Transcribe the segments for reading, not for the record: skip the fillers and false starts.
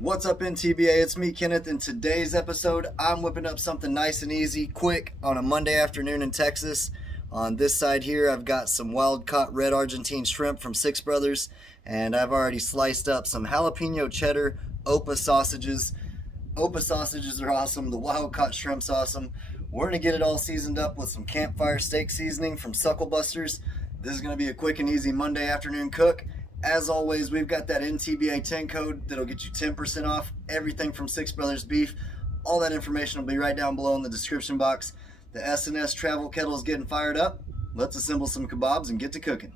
What's up, NTBA? It's me, Kenneth. In today's episode, I'm whipping up something nice and easy, quick, on a Monday afternoon in Texas. On this side here, I've got some wild-caught red Argentine shrimp from Six Brothers, and I've already sliced up some jalapeno cheddar Opas sausages. Opas sausages are awesome. The wild-caught shrimp's awesome. We're going to get it all seasoned up with some campfire steak seasoning from Sucklebusters. This is going to be a quick and easy Monday afternoon cook. As always, we've got that NTBA 10 code that'll get you 10% off everything from Six Brothers Beef. All that information will be right down below in the description box. The SnS travel kettle is getting fired up. Let's assemble some kebabs and get to cooking.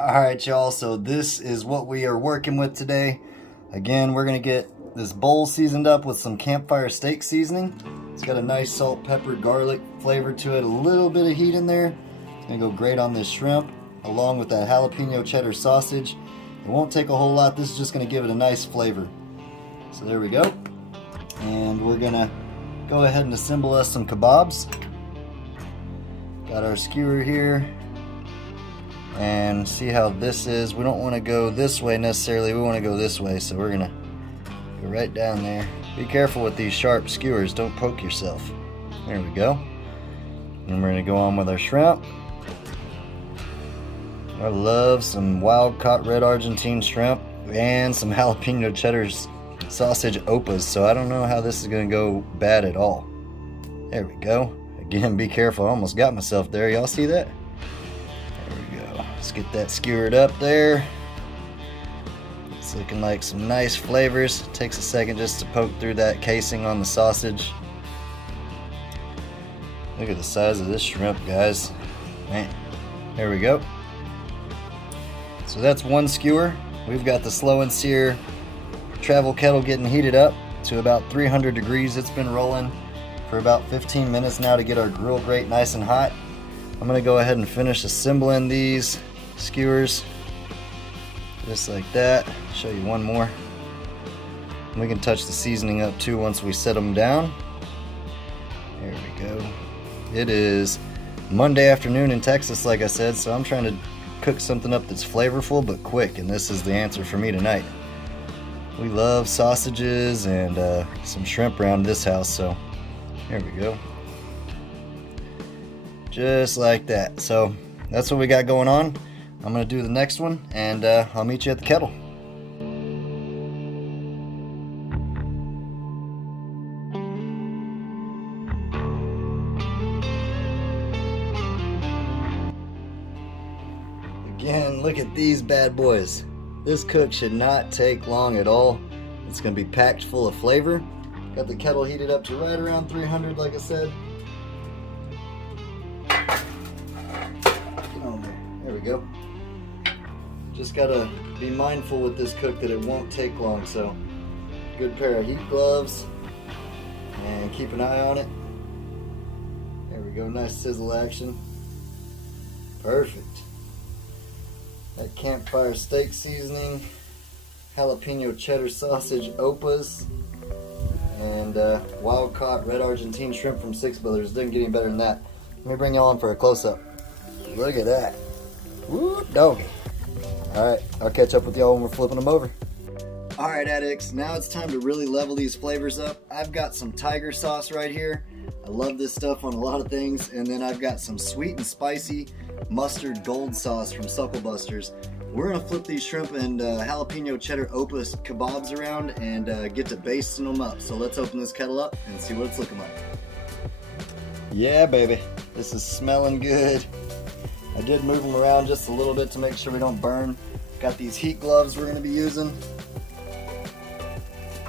Alright y'all, so this is what we are working with today. Again, we're going to get this bowl seasoned up with some campfire steak seasoning. It's got a nice salt, pepper, garlic flavor to it, a little bit of heat in there. It's going to go great on this shrimp, along with that jalapeno cheddar sausage. It won't take a whole lot, this is just going to give it a nice flavor. So there we go. And we're going to go ahead and assemble us some kebabs. Got our skewer here. And see how this is. We don't want to go this way necessarily, we want to go this way, so we're gonna go right down there. Be careful with these sharp skewers, don't poke yourself. There we go. And we're gonna go on with our shrimp. I love some wild caught red Argentine shrimp and some jalapeno cheddar sausage Opas, so I don't know how this is gonna go bad at all. There we go. Again, be careful, I almost got myself there. Y'all see that? Let's get that skewered up there. It's looking like some nice flavors. It takes a second just to poke through that casing on the sausage. Look at the size of this shrimp, guys. Man, there we go. So that's one skewer. We've got the slow and sear travel kettle getting heated up to about 300 degrees. It's been rolling for about 15 minutes now to get our grill grate nice and hot. I'm going to go ahead and finish assembling these skewers just like that. Show you one more. We can touch the seasoning up too once we set them down. There we go. It is Monday afternoon in Texas, like I said, so I'm trying to cook something up that's flavorful but quick, and this is the answer for me tonight. We love sausages and some shrimp around this house, so here we go. Just like that. So that's what we got going on. I'm going to do the next one, and I'll meet you at the kettle. Again, look at these bad boys. This cook should not take long at all. It's going to be packed full of flavor. Got the kettle heated up to right around 300, like I said. There we go. Just gotta be mindful with this cook that it won't take long, so good pair of heat gloves and keep an eye on it. There we go, nice sizzle action. Perfect. That campfire steak seasoning, jalapeno cheddar sausage Opas, and wild caught red Argentine shrimp from Six Brothers. Doesn't get any better than that. Let me bring y'all on for a close-up. Look at that. Woo, doggy. Alright, I'll catch up with y'all when we're flipping them over. Alright, addicts, now it's time to really level these flavors up. I've got some tiger sauce right here. I love this stuff on a lot of things. And then I've got some sweet and spicy mustard gold sauce from Sucklebusters. We're going to flip these shrimp and jalapeno cheddar Opas kebabs around and get to basting them up. So let's open this kettle up and see what it's looking like. Yeah, baby, this is smelling good. I did move them around just a little bit to make sure we don't burn. Got these heat gloves we're going to be using.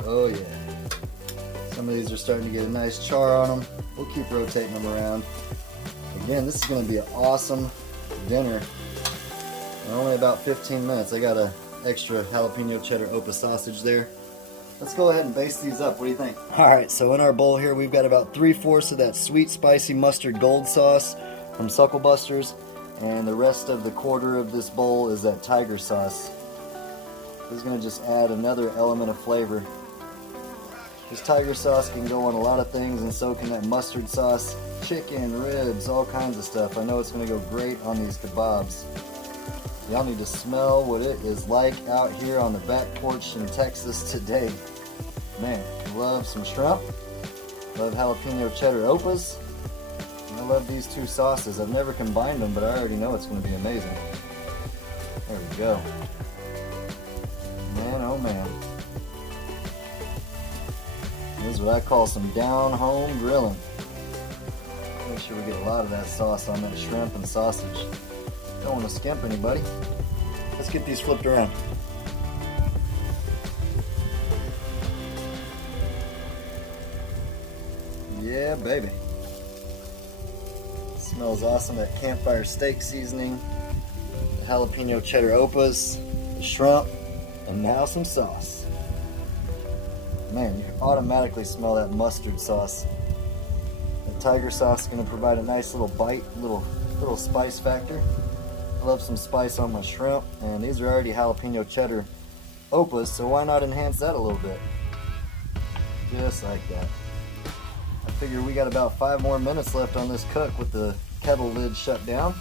Oh yeah. Some of these are starting to get a nice char on them. We'll keep rotating them around. Again, this is going to be an awesome dinner. In only about 15 minutes. I got an extra jalapeno cheddar Opas sausage there. Let's go ahead and baste these up. What do you think? Alright, so in our bowl here we've got about 3/4 of that sweet spicy mustard gold sauce from Sucklebusters. And the rest of the quarter of this bowl is that tiger sauce. This is going to just add another element of flavor. This tiger sauce can go on a lot of things, and so can that mustard sauce. Chicken, ribs, all kinds of stuff. I know it's going to go great on these kebabs. Y'all need to smell what it is like out here on the back porch in Texas today. Man, love some shrimp. Love jalapeno cheddar Opas. I love these two sauces. I've never combined them, but I already know it's going to be amazing. There we go. Man, oh man. This is what I call some down-home grilling. Make sure we get a lot of that sauce on that shrimp and sausage. Don't want to skimp anybody. Let's get these flipped around. Yeah, baby. Smells awesome. That campfire steak seasoning, the jalapeno cheddar Opas, the shrimp, and now some sauce. Man, you can automatically smell that mustard sauce. The tiger sauce is going to provide a nice little bite, little spice factor. I love some spice on my shrimp, and these are already jalapeno cheddar Opas, so why not enhance that a little bit? Just like that. I figure we got about 5 more minutes left on this cook with the kettle lid shut down.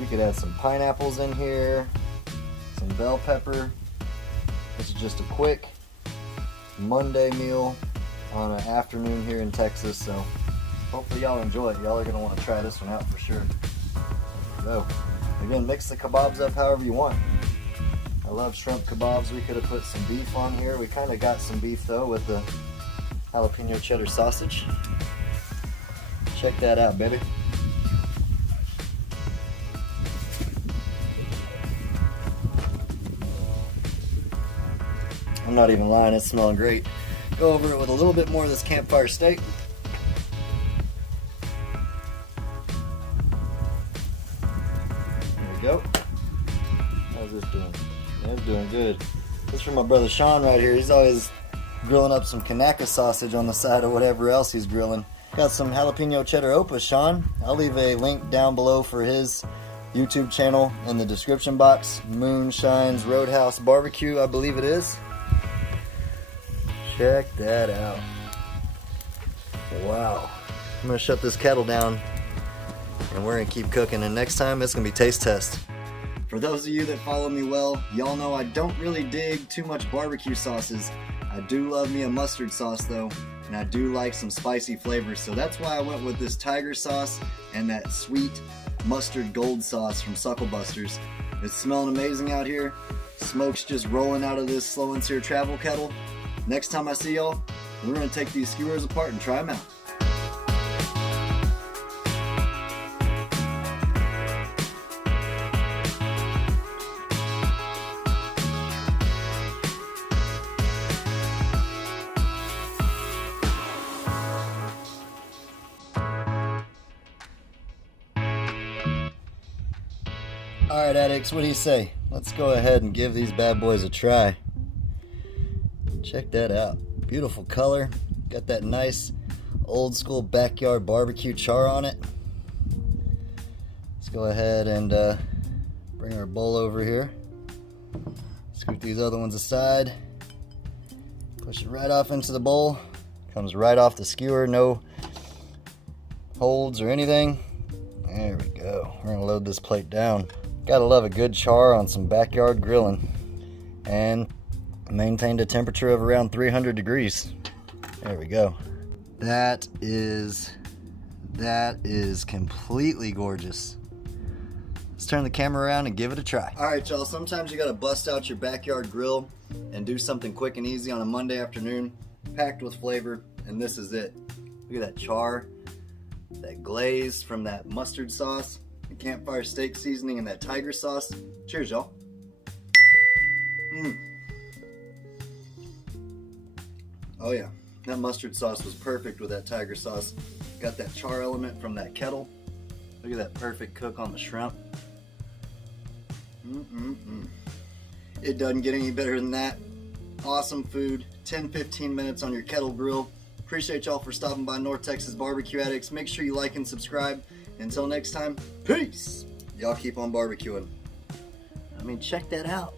We could add some pineapples in here, some bell pepper. This is just a quick Monday meal on an afternoon here in Texas, so hopefully y'all enjoy it. Y'all are going to want to try this one out for sure. So, again, mix the kebabs up however you want. I love shrimp kebabs. We could have put some beef on here. We kind of got some beef though with the jalapeno cheddar sausage. Check that out, baby. I'm not even lying, it's smelling great. Go over it with a little bit more of this campfire steak. There we go. How's this doing? Yeah, it's doing good. This is from my brother Sean right here. He's always grilling up some Kanaka sausage on the side of whatever else he's grilling. Got some jalapeno cheddar Opas, Sean. I'll leave a link down below for his YouTube channel in the description box. Moonshine Roadhouse Barbecue, I believe it is. Check that out. Wow. I'm gonna shut this kettle down and we're gonna keep cooking, and next time it's gonna be taste test. For those of you that follow me well, y'all know I don't really dig too much barbecue sauces. I do love me a mustard sauce though, and I do like some spicy flavors, so that's why I went with this tiger sauce and that sweet mustard gold sauce from Suckle Busters. It's smelling amazing out here. Smoke's just rolling out of this Slow and Sear travel kettle. Next time I see y'all, we're going to take these skewers apart and try them out. Alright addicts, what do you say? Let's go ahead and give these bad boys a try. Check that out. Beautiful color. Got that nice old school backyard barbecue char on it. Let's go ahead and bring our bowl over here. Scoop these other ones aside. Push it right off into the bowl. Comes right off the skewer, no holds or anything. There we go. We're gonna load this plate down. Gotta love a good char on some backyard grilling. And maintained a temperature of around 300 degrees. There we go. That is completely gorgeous. Let's turn the camera around and give it a try. All right, y'all, sometimes you gotta bust out your backyard grill and do something quick and easy on a Monday afternoon, packed with flavor, and this is it. Look at that char, that glaze from that mustard sauce, the campfire steak seasoning, and that tiger sauce. Cheers, y'all. Oh yeah, that mustard sauce was perfect with that tiger sauce. Got that char element from that kettle. Look at that perfect cook on the shrimp. It doesn't get any better than that. Awesome food, 10-15 minutes on your kettle grill. Appreciate y'all for stopping by North Texas Barbecue Addicts. Make sure you like and subscribe. Until next time, peace! Y'all keep on barbecuing. I mean, check that out.